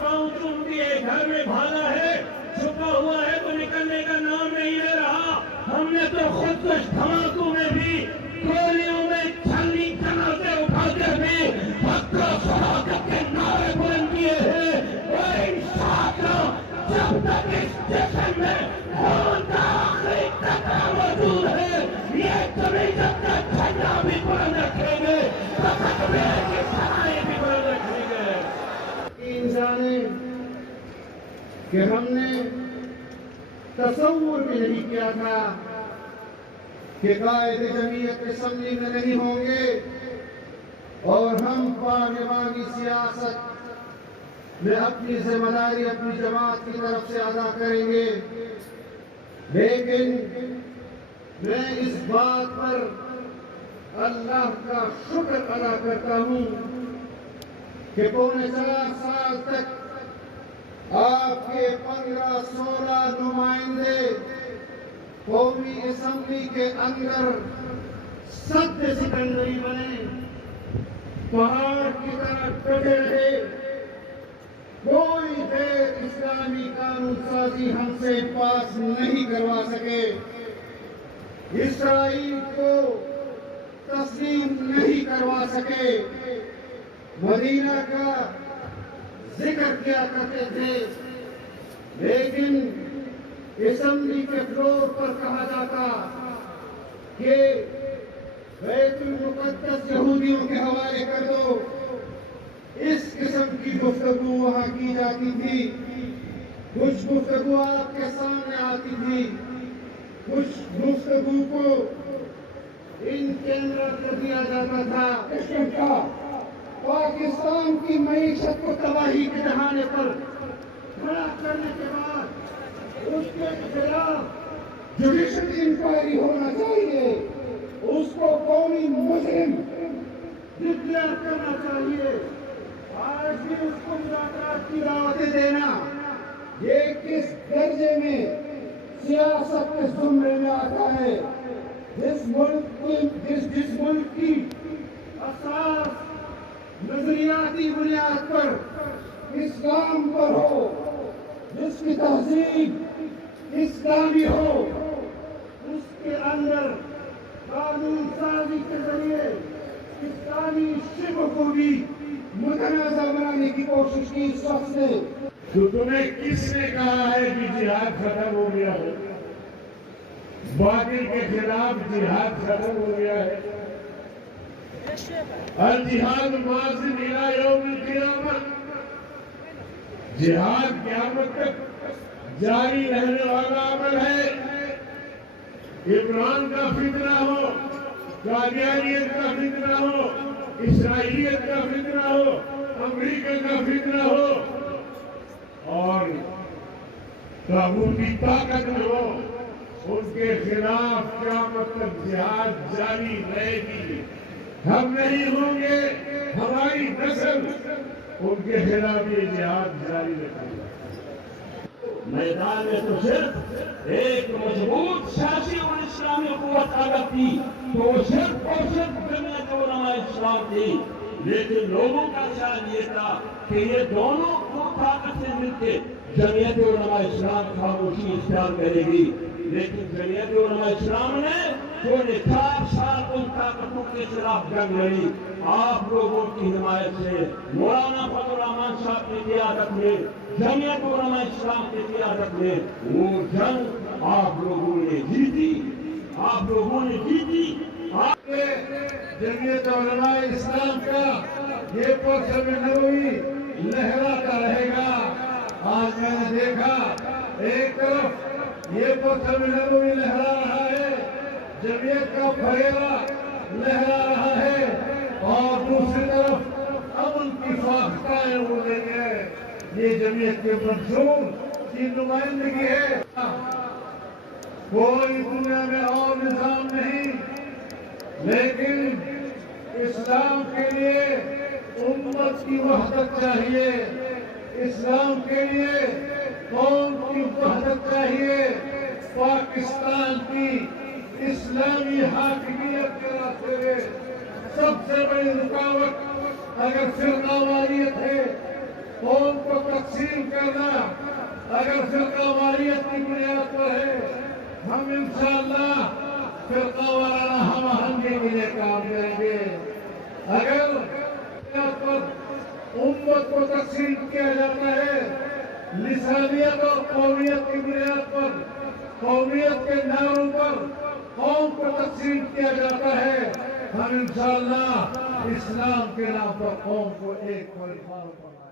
پاؤں چومتی ہے، گھر میں بھالا ہے، چھپا ہوا ہے تو نکلنے کا نام نہیں لے رہا۔ ہم نے تو خودکش دھماکوں میں بھی، گولیوں میں چھلنی جنازے اٹھاتے ہوئے حق و صداقت کے نعرے بلند کیے ہیں۔ اور انشاءاللہ جب تک اس جسم میں خون کا آخری قطرہ موجود ہے، یہ جمعیت کا جھنڈا بھی بلند رکھیں گے، تقویٰ کی سرائیں بھی بلند رکھیں گے۔ انسانے کہ ہم نے تصور بھی نہیں کیا تھا کہ قائد جمعیت اسمبلی میں نہیں ہوں گے اور ہم پارلیمانی سیاست میں اپنی ذمہ داری اپنی جماعت کی طرف سے ادا کریں گے۔ لیکن میں اس بات پر اللہ کا شکر ادا کرتا ہوں کہ پونے 4 سال تک آپ کے 15-16 نمائندے قومی اسمبلی کے اندر سد سکندری بنے، پہاڑ کی طرح ڈٹے رہے۔ کوئی غیر اسلامی قانون سازی ہم سے پاس نہیں کروا سکے، اسرائیل کو تسلیم نہیں کروا سکے، مدینہ کا ذکر کیا کرتے تھے، لیکن اسمبلی کے فلور پر کہا جاتا کہ بیت المقدس یہودیوں کے حوالے کر دو۔ اس قسم کی گفتگو وہاں کی جاتی تھی۔ کچھ گفتگو آپ کے سامنے آتی تھی، کچھ گفتگو کو ان کیمرہ کر دیا جاتا تھا۔ اس میں کیا پاکستان کی معیشت کو تباہی کے دہانے پر کھڑا کرنے کے بعد اس کے خلاف جوڈیشل انکوائری ہونا چاہیے، اس کو قومی مجرم ڈکلیئر کرنا چاہیے، آج بھی اس کو مذاکرات کی دعوتیں دینا، یہ کس درجے میں سیاست کے زمرے میں آتا ہے؟ جس ملک کی اساس نظریاتی بنیاد پر اسلام پر ہو، جس کی تہذیب اسلامی ہو، اس کے اندر قانون سازی کے ذریعے اسلامی شبہ کو بھی متنازع بنانے کی کوشش کی اس شخص نے۔ تو تمہیں کس نے کہا ہے کہ جہاد ختم ہو گیا ہے؟ باطل کے خلاف جہاد ختم ہو گیا ہے۔ الجہاد ماضی الى یوم القیامت، جہاد قیامت تک جاری رہنے والا عمل ہے۔ عمران کا فتنہ ہو، قادیانیت کا فتنہ ہو، اسرائیلیت کا فتنہ ہو، امریکہ کا فتنہ ہو اور طاغوتی طاقت ہو، ان کے خلاف قیامت تک جہاد جاری رہے گی۔ ہم نہیں ہوں گے، ہماری نسل ان کے خلاف یہ جہاد جاری رکھے گا۔ میدان میں تو صرف ایک مضبوط سیاسی اور اسلامی قوت طاقت تھی، تو وہ صرف اور صرف جمعیت علماء اسلام تھی، لیکن لوگوں کا خیال یہ تھا کہ یہ دونوں کو طاقت سے مل کے جمعیت علماء اسلام خاموشی اختیار کرے گی، لیکن جمعیت علماء اسلام نے پورے 4 سال ان طاقتوں کے خلاف جنگ لڑی۔ آپ لوگوں کی حمایت سے، مولانا فضل الرحمان صاحب کی قیادت میں، جمعیت علماء اسلام کی قیادت میں وہ جنگ آپ لوگوں نے جیتی، آپ لوگوں نے جیتی۔ آپ کے جمعیت علماء اسلام کا یہ پرچم نبوی لہراتا رہے گا۔ آج میں نے دیکھا ایک طرف یہ پرچم نبوی لہرا رہا ہے، جمعیت کا پھیلا لہرا رہا ہے، اور دوسری طرف امن کی فاختائیں اڑ رہی ہے۔ یہ جمعیت کے منشور کی نمائندگی ہے۔ کوئی دنیا میں اور نظام نہیں، لیکن اسلام کے لیے امت کی وحدت چاہیے، اسلام کے لیے قوم کی وحدت چاہیے، پاکستان کی اسلامی حاکمیت کے راستے میں سب سے بڑی رکاوٹ اگر فرقہ واریت ہے، قوم کو تقسیم کرنا اگر فرقہ واریت کی بنیاد پر ہے، ہم انشاءاللہ فرقہ وارانہ ہم آہنگی کے لیے کام کریں گے۔ اگر بنیاد پر امت کو تقسیم کیا جاتا ہے، لسانیت اور قومیت کی بنیاد پر، قومیت کے نعروں پر قوم کو تقسیم کیا جاتا ہے، ہم انشاءاللہ اسلام کے نام پر قوم کو ایک پریوار بنا